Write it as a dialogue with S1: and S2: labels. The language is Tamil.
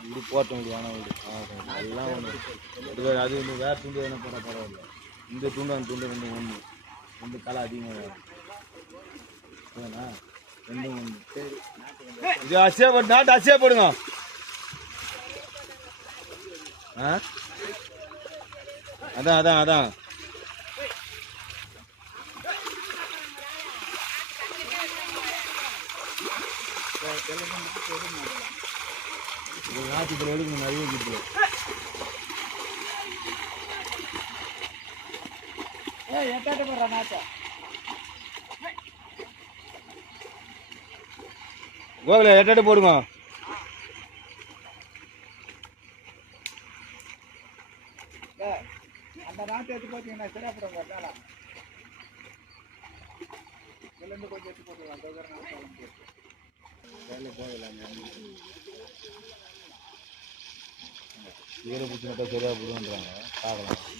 S1: இப்படி போட்ட முடியும் ஆனால் விடு எல்லாம் ஒன்று வேறு அது வந்து வேறு துண்டு வேணால் போட பரவாயில்ல. இந்த துண்டு அந்த துண்டு ரெண்டு ஒன்று ரெண்டு கலை அதிகமாக வரும் ரெண்டும் ஒன்று சரி இது அசியா போட்டு நாட்டு அசியா போடுங்க. ஆ? அதான் அதான் அதான். நாட்டுக்குள்ள எடுக்கணும் நிறைய இருக்குது
S2: ஏய் எட்டாட்ட போடுறா நாட்டை
S1: கோவில எட்டு போடுங்க.
S2: அந்த நாட்டை எடுத்து சரியா போடுங்க வேலை இதுலேருந்து கொஞ்சம் எடுத்து போட்டுக்கலாம் தோகர நாட்டு
S1: ஈர பிடிச்சி நட்டா சரியா போடுன்றாங்க பார்க்கலாம்.